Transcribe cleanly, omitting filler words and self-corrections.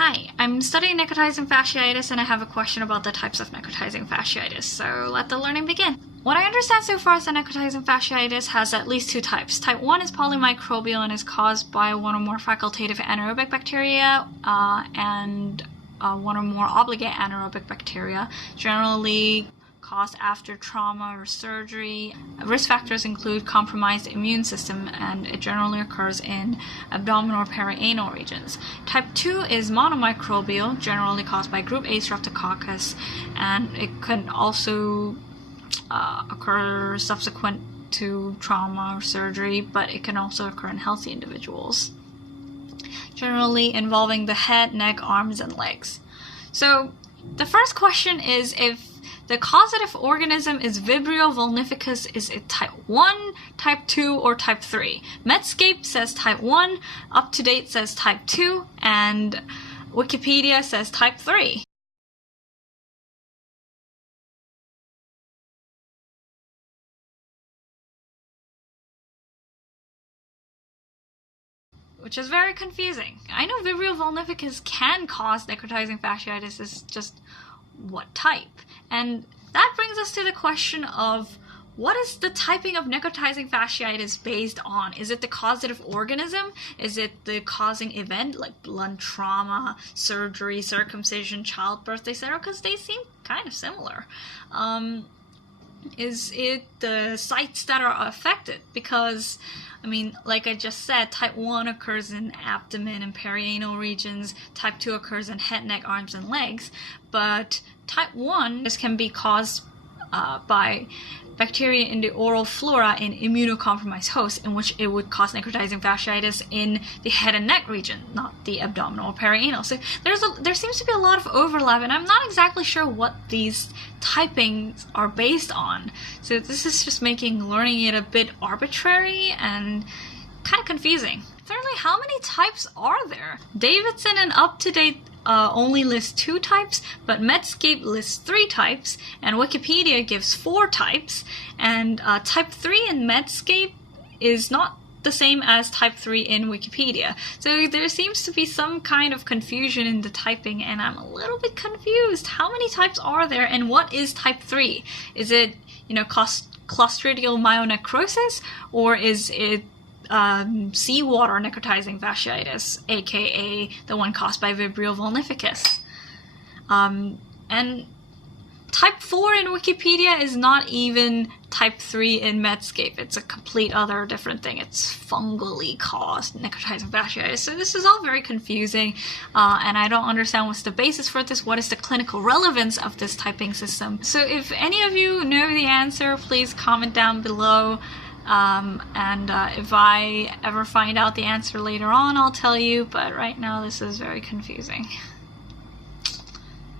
Hi, I'm studying necrotizing fasciitis and I have a question about the types of necrotizing fasciitis, so let the learning begin. What I understand so far is that necrotizing fasciitis has at least two types. Type 1 is polymicrobial and is caused by one or more facultative anaerobic bacteria and one or more obligate anaerobic bacteria, generally caused after trauma or surgery. Risk factors include compromised immune system, and it generally occurs in abdominal or perianal regions. Type 2 is monomicrobial, generally caused by group A Streptococcus, and it can also occur subsequent to trauma or surgery, but it can also occur in healthy individuals, generally involving the head, neck, arms, and legs. So the first question is, if the causative organism is Vibrio vulnificus, is it type 1, type 2, or type 3? Medscape says type 1, UpToDate says type 2, and Wikipedia says type 3. Which is very confusing. I know Vibrio vulnificus can cause necrotizing fasciitis, it's just what type? And that brings us to the question of, what is the typing of necrotizing fasciitis based on? Is it the causative organism? Is it the causing event, like blunt trauma, surgery, circumcision, childbirth, etc.? Because they seem kind of similar. Is it the sites that are affected? Because, I mean, like I just said, type 1 occurs in abdomen and perianal regions, type 2 occurs in head, neck, arms, and legs, but type 1 can be caused by bacteria in the oral flora in immunocompromised hosts, in which it would cause necrotizing fasciitis in the head and neck region, not the abdominal or perianal. So there seems to be a lot of overlap, and I'm not exactly sure what these typings are based on. So this is just making learning it a bit arbitrary and kind of confusing. Thirdly, how many types are there? Davidson and UpToDate only lists 2 types, but Medscape lists 3 types, and Wikipedia gives 4 types, and type 3 in Medscape is not the same as type 3 in Wikipedia. So there seems to be some kind of confusion in the typing, and I'm a little bit confused. How many types are there, and what is type 3? Is it, Clostridial myonecrosis, or is it seawater necrotizing fasciitis, aka the one caused by Vibrio vulnificus? And type 4 in Wikipedia is not even type 3 in Medscape. It's a complete other different thing. It's fungally caused necrotizing fasciitis. So this is all very confusing, and I don't understand what's the basis for this. What is the clinical relevance of this typing system? So if any of you know the answer, please comment down below. If I ever find out the answer later on, I'll tell you, but right now this is very confusing.